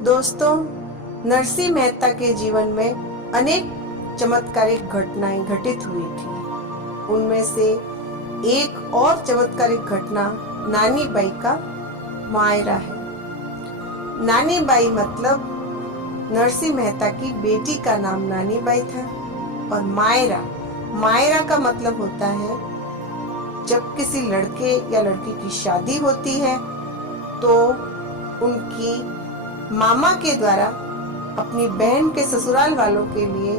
दोस्तों, नरसिंह मेहता के जीवन में अनेक चमत्कारिक घटनाएं घटित हुई थी। उनमें से एक और चमत्कारिक घटना नानी बाई का मायरा है। नानी बाई मतलब नरसिंह मेहता की बेटी का नाम नानी बाई था। और मायरा का मतलब होता है जब किसी लड़के या लड़की की शादी होती है तो उनकी मामा के द्वारा अपनी बहन के ससुराल वालों के लिए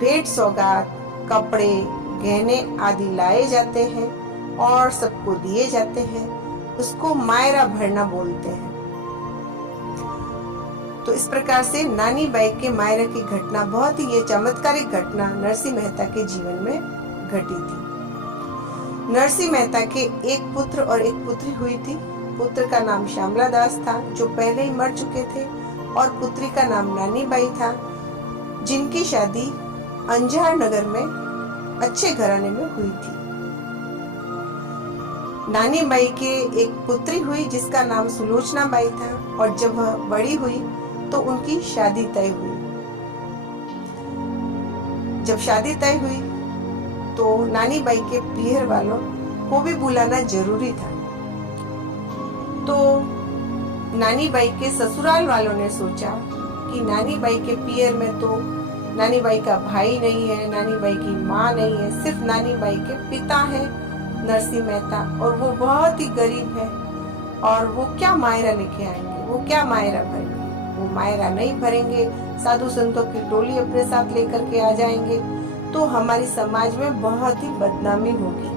भेंट सौगात, कपड़े, गहने आदि लाए जाते हैं और सबको दिए जाते हैं। उसको मायरा भरना बोलते हैं। तो इस प्रकार से नानी बाई के मायरा की घटना, बहुत ही ये चमत्कारिक घटना नरसिंह मेहता के जीवन में घटी थी। नरसिंह मेहता के एक पुत्र और एक पुत्री हुई थी। पुत्र का नाम श्यामला दास था, जो पहले ही मर चुके थे, और पुत्री का नाम नानी बाई था, जिनकी शादी अंजार नगर में अच्छे घराने में हुई थी। नानी बाई के एक पुत्री हुई जिसका नाम सुलोचना बाई था, और जब वह बड़ी हुई तो उनकी शादी तय हुई। जब शादी तय हुई तो नानी बाई के पीहर वालों को भी बुलाना जरूरी था। तो नानी बाई के ससुराल वालों ने सोचा कि नानी बाई के पीहर में तो नानी बाई का भाई नहीं है, नानी बाई की माँ नहीं है, सिर्फ नानी बाई के पिता है नरसिंह मेहता, और वो बहुत ही गरीब है। और वो क्या मायरा लेके आएंगे, वो क्या मायरा भरेंगे, वो मायरा नहीं भरेंगे, साधु संतों की टोली अपने साथ लेकर के आ जाएंगे तो हमारी समाज में बहुत ही बदनामी होगी।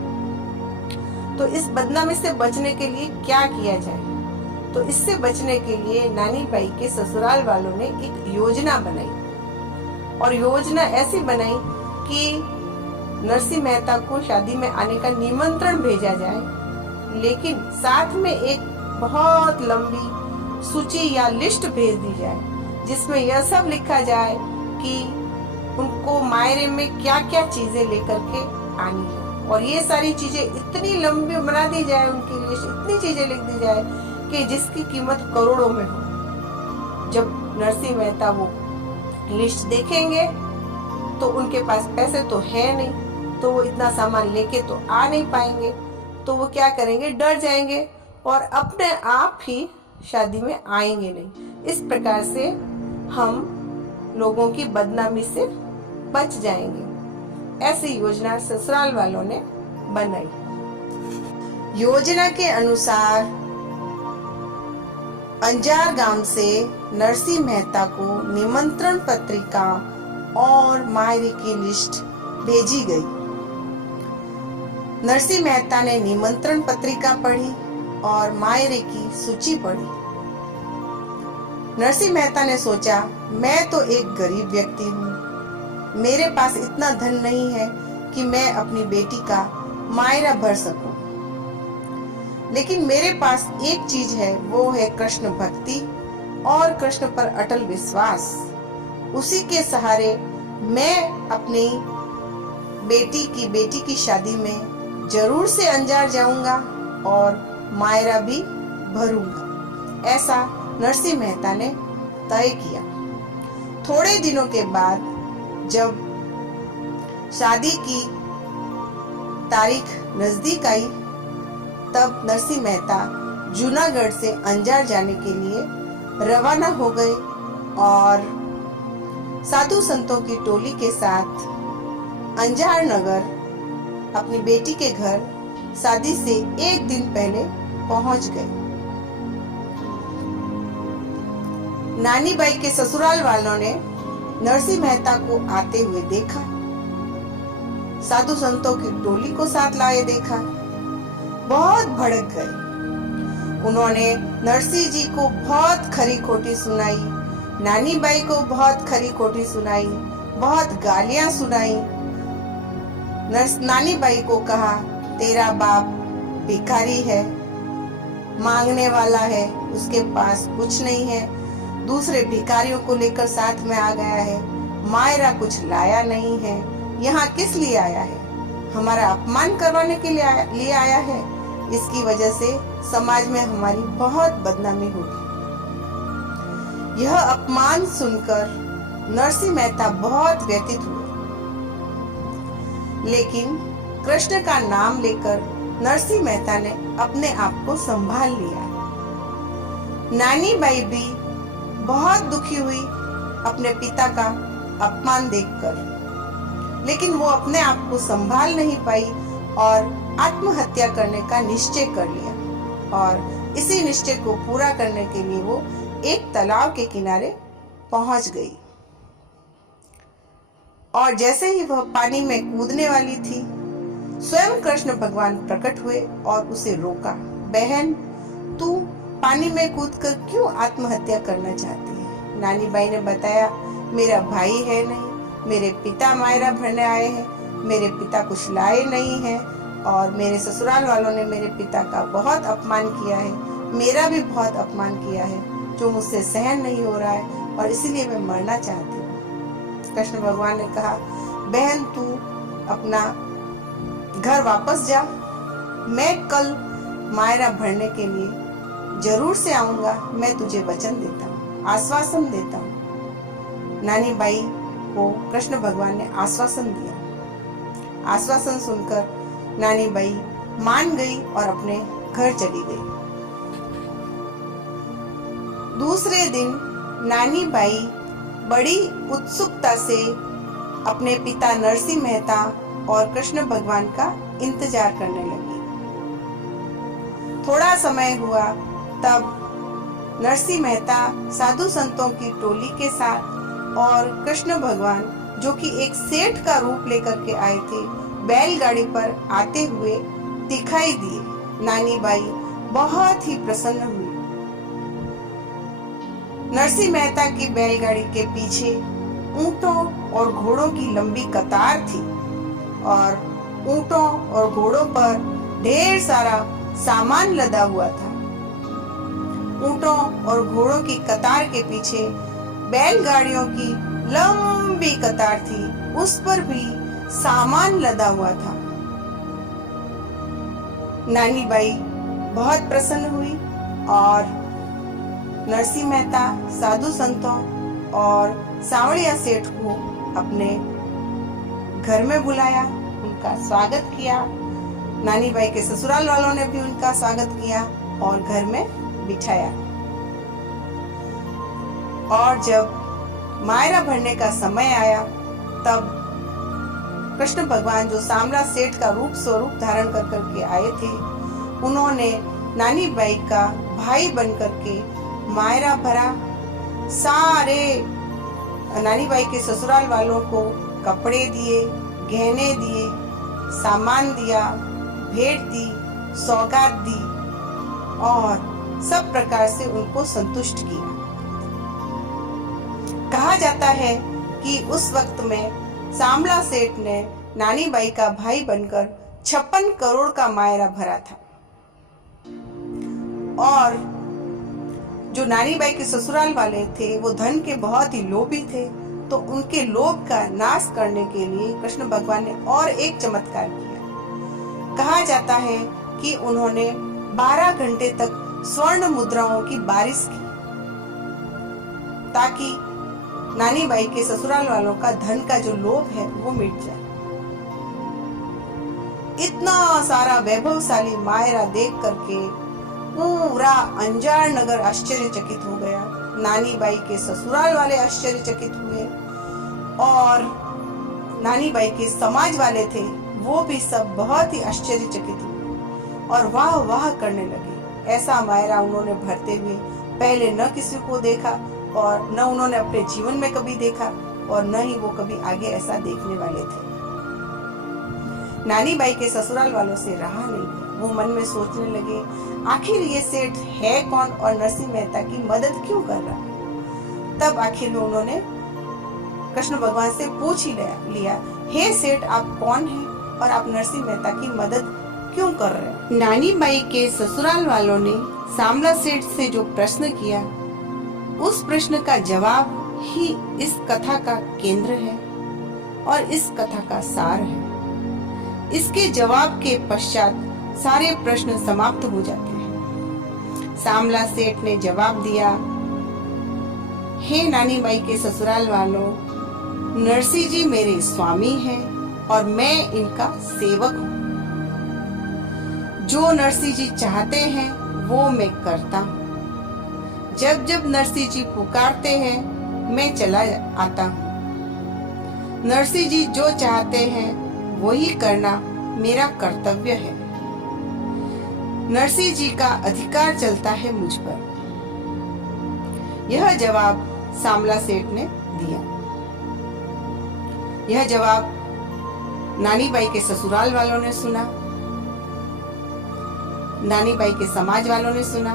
तो इस बदनामी से बचने के लिए क्या किया जाए? तो इससे बचने के लिए नानी बाई के ससुराल वालों ने एक योजना बनाई, और योजना ऐसी बनाई कि नरसिंह मेहता को शादी में आने का निमंत्रण भेजा जाए, लेकिन साथ में एक बहुत लंबी सूची या लिस्ट भेज दी जाए, जिसमें यह सब लिखा जाए कि उनको मायरे में क्या क्या चीजें लेकर के आनी है। और ये सारी चीजें इतनी लंबी बना दी जाए, उनकी लिस्ट इतनी चीजें लिख दी जाए कि जिसकी कीमत करोड़ों में हो। जब नरसिंह मेहता वो लिस्ट देखेंगे तो उनके पास पैसे तो है नहीं, तो वो इतना सामान लेके तो आ नहीं पाएंगे। तो वो क्या करेंगे, डर जाएंगे और अपने आप ही शादी में आएंगे नहीं। इस प्रकार से हम लोगों की बदनामी से बच जाएंगे। ऐसी योजना ससुराल वालों ने बनाई। योजना के अनुसार अंजार गांव से नरसिंह मेहता को निमंत्रण पत्रिका और मायरे की लिस्ट भेजी गई। नरसिंह मेहता ने निमंत्रण पत्रिका पढ़ी और मायरे की सूची पढ़ी। नरसिंह मेहता ने सोचा, मैं तो एक गरीब व्यक्ति हूँ, मेरे पास इतना धन नहीं है कि मैं अपनी बेटी का मायरा भर सकूं। लेकिन मेरे पास एक चीज है, वो है कृष्ण भक्ति और कृष्ण पर अटल विश्वास। उसी के सहारे मैं अपनी बेटी की शादी में जरूर से अंजार जाऊंगा और मायरा भी भरूंगा। ऐसा नरसिंह मेहता ने तय किया। थोड़े दिनों के बाद जब शादी की तारीख नजदीक आई, तब नरसिंह मेहता जूनागढ़ से अंजार जाने के लिए रवाना हो गए और साधु संतों की टोली के साथ अंजार नगर अपनी बेटी के घर शादी से एक दिन पहले पहुंच गए। नानी बाई के ससुराल वालों ने नरसिंह मेहता को आते हुए देखा, साधु संतों की टोली को साथ लाए देखा, बहुत भड़क गए। उन्होंने नरसिंह जी को बहुत खरी खोटी सुनाई, नानी बाई को बहुत खरी खोटी सुनाई, बहुत गालियां सुनाई। नानी बाई को कहा, तेरा बाप भिखारी है, मांगने वाला है, उसके पास कुछ नहीं है, दूसरे भिखारियों को लेकर साथ में आ गया है, मायरा कुछ लाया नहीं है, यहाँ किस लिए आया है, हमारा अपमान करवाने के लिए आया है। इसकी वजह से समाज में हमारी बहुत बदनामी होगी। यह अपमान सुनकर नरसिंह मेहता बहुत व्यथित हुए, लेकिन कृष्ण का नाम लेकर नरसिंह मेहता ने अपने आप को संभाल लिया। नानी बाई भी बहुत दुखी हुई अपने पिता का अपमान देखकर, लेकिन वो अपने आप को संभाल नहीं पाई और आत्महत्या करने का निश्चय कर लिया। और इसी निश्चय को पूरा करने के लिए वो एक तालाब के किनारे पहुंच गई। और जैसे ही वह पानी में कूदने वाली थी, स्वयं कृष्ण भगवान प्रकट हुए और उसे रोका। बहन, तू पानी में कूदकर क्यों आत्महत्या करना चाहती है? नानी बाई ने बताया, मेरा भाई है नहीं, मेरे पिता मायरा भरने आए हैं, मेरे पिता कुछ लाए नहीं हैं और मेरे ससुराल वालों ने मेरे पिता का बहुत अपमान किया है, मेरा भी बहुत अपमान किया है, जो मुझसे सहन नहीं हो रहा है और इसीलिए मैं मरना चाहती हूँ। कृष्ण भगवान ने कहा, बहन तू अपना घर वापस जा, मैं कल मायरा भरने के लिए जरूर से आऊंगा, मैं तुझे वचन देता हूँ, आश्वासन देता हूँ। नानी बाई को कृष्ण भगवान ने आश्वासन दिया। आश्वासन सुनकर नानी बाई मान गई और अपने घर चली गई। दूसरे दिन नानी बाई बड़ी उत्सुकता से अपने पिता नरसिंह मेहता और कृष्ण भगवान का इंतजार करने लगी। थोड़ा समय हुआ तब नरसिंह मेहता साधु संतों की टोली के साथ और कृष्ण भगवान, जो कि एक सेठ का रूप लेकर के आए थे, बैलगाड़ी पर आते हुए दिखाई दिए। नानी बाई बहुत ही प्रसन्न हुई। नरसिंह मेहता की बैलगाड़ी के पीछे ऊंटों और घोड़ों की लंबी कतार थी और ऊंटों और घोड़ों पर ढेर सारा सामान लदा हुआ था। ऊंटों और घोड़ों की कतार के पीछे बैलगाड़ियों की लंबी कतार थी, उस पर भी सामान लदा हुआ था। नानी बाई बहुत प्रसन्न हुई और नरसिंह मेहता, साधु संतों और सांवरिया सेठ को अपने घर में बुलाया, उनका स्वागत किया। नानी बाई के ससुराल वालों ने भी उनका स्वागत किया और घर में बिठाया। और जब मायरा भरने का समय आया तब कृष्ण भगवान, जो सांवला सेठ का रूप स्वरूप धारण कर करके आए थे, उन्होंने नानी बाई का भाई बन करके मायरा भरा। सारे नानी बाई के ससुराल वालों को कपड़े दिए, गहने दिए, सामान दिया, भेंट दी, सौगात दी और सब प्रकार से उनको संतुष्ट किया। कहा जाता है कि उस वक्त में सांवला सेठ ने नानी बाई का भाई बनकर 56 करोड़ का मायरा भरा था। और जो नानी बाई के ससुराल वाले थे वो धन के बहुत ही लोभी थे, तो उनके लोभ का नाश करने के लिए कृष्ण भगवान ने और एक चमत्कार किया। कहा जाता है कि उन्होंने 12 घंटे तक स्वर्ण मुद्राओं की बारिश की, ताकि नानी बाई के ससुराल वालों का धन का जो लोभ है वो मिट जाए। इतना सारा वैभवशाली मायरा देख करके पूरा अंजार नगर आश्चर्यचकित हो गया। नानी बाई के ससुराल वाले आश्चर्यचकित हुए और नानी बाई के समाज वाले थे वो भी सब बहुत ही आश्चर्यचकित हुए और वाह वाह करने लगे। ऐसा मायरा उन्होंने भरते हुए पहले न किसी को देखा और न उन्होंने अपने जीवन में कभी देखा और न ही वो कभी आगे ऐसा देखने वाले थे। नानी बाई के ससुराल वालों से रहा नहीं, वो मन में सोचने लगे, आखिर ये सेठ है कौन और नरसिंह मेहता की मदद क्यों कर रहा है। तब आखिर उन्होंने कृष्ण भगवान से पूछ ही लिया, हे सेठ आप कौन हैं और आप नरसिंह मेहता की मदद क्यों कर रहे हैं। नानी बाई के ससुराल वालों ने सांवला सेठ से जो प्रश्न किया, उस प्रश्न का जवाब ही इस कथा का केंद्र है और इस कथा का सार है। इसके जवाब के पश्चात सारे प्रश्न समाप्त हो जाते हैं। सांवला सेठ ने जवाब दिया, हे नानी बाई के ससुराल वालों, नरसिंह जी मेरे स्वामी हैं और मैं इनका सेवक हूँ। जो नरसिंह जी चाहते हैं वो मैं करता हूँ। जब जब नरसिंह जी पुकारते हैं मैं चला आता हूँ। नरसिंह जी जो चाहते हैं वही करना मेरा कर्तव्य है। नरसिंह जी का अधिकार चलता है मुझ पर। यह जवाब सामला सेठ ने दिया। यह जवाब नानी बाई के ससुराल वालों ने सुना, नानी बाई के समाज वालों ने सुना,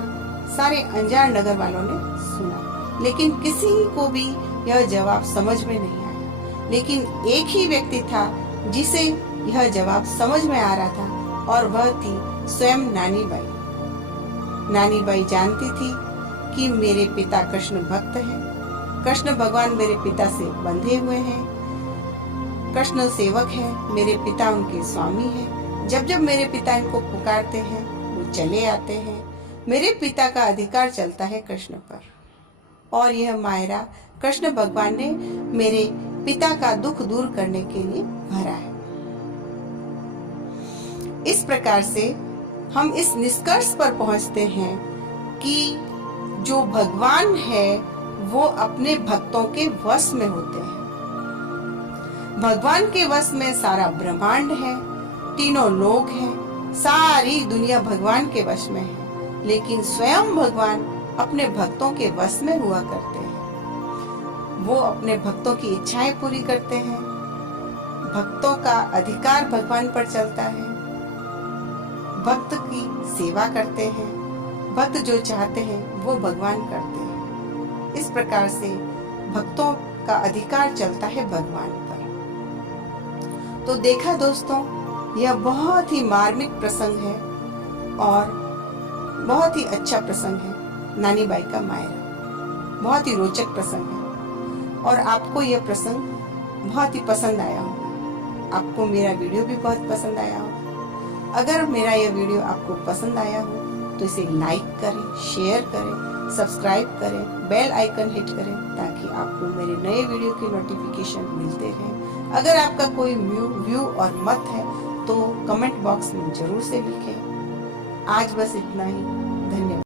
सारे अंजार नगर वालों ने सुना, लेकिन किसी को भी यह जवाब समझ में नहीं आया। लेकिन एक ही व्यक्ति था जिसे यह जवाब समझ में आ रहा था और वह थी स्वयं नानी बाई। नानी बाई जानती थी कि मेरे पिता कृष्ण भक्त हैं, कृष्ण भगवान मेरे पिता से बंधे हुए हैं, कृष्ण सेवक है, मेरे पिता उनके स्वामी हैं। जब जब मेरे पिता इनको पुकारते हैं वो चले आते हैं। मेरे पिता का अधिकार चलता है कृष्ण पर और यह मायरा कृष्ण भगवान ने मेरे पिता का दुख दूर करने के लिए भरा है। इस प्रकार से हम इस निष्कर्ष पर पहुंचते हैं कि जो भगवान है वो अपने भक्तों के वश में होते हैं। भगवान के वश में सारा ब्रह्मांड है, तीनों लोक हैं, सारी दुनिया भगवान के वश में है। लेकिन स्वयं भगवान अपने भक्तों के वश में हुआ करते हैं। वो अपने भक्तों की इच्छाएं पूरी करते हैं। भक्तों का अधिकार भगवान पर चलता है। भक्त की सेवा करते हैं। भक्त जो चाहते हैं वो भगवान करते हैं। इस प्रकार से भक्तों का अधिकार चलता है भगवान पर। तो देखा दोस्तों, यह बहुत ही मार्मिक प्रसंग है और बहुत ही अच्छा प्रसंग है। नानी बाई का मायरा बहुत ही रोचक प्रसंग है और आपको यह प्रसंग बहुत ही पसंद आया होगा। आपको मेरा वीडियो भी बहुत पसंद आया होगा। अगर मेरा यह वीडियो आपको पसंद आया हो तो इसे लाइक करें, शेयर करें, सब्सक्राइब करें, बेल आइकन हिट करें ताकि आपको मेरे नए वीडियो की नोटिफिकेशन मिलते रहें। अगर आपका कोई व्यू और मत है तो कमेंट बॉक्स में जरूर से लिखें। आज बस इतना ही। धन्यवाद।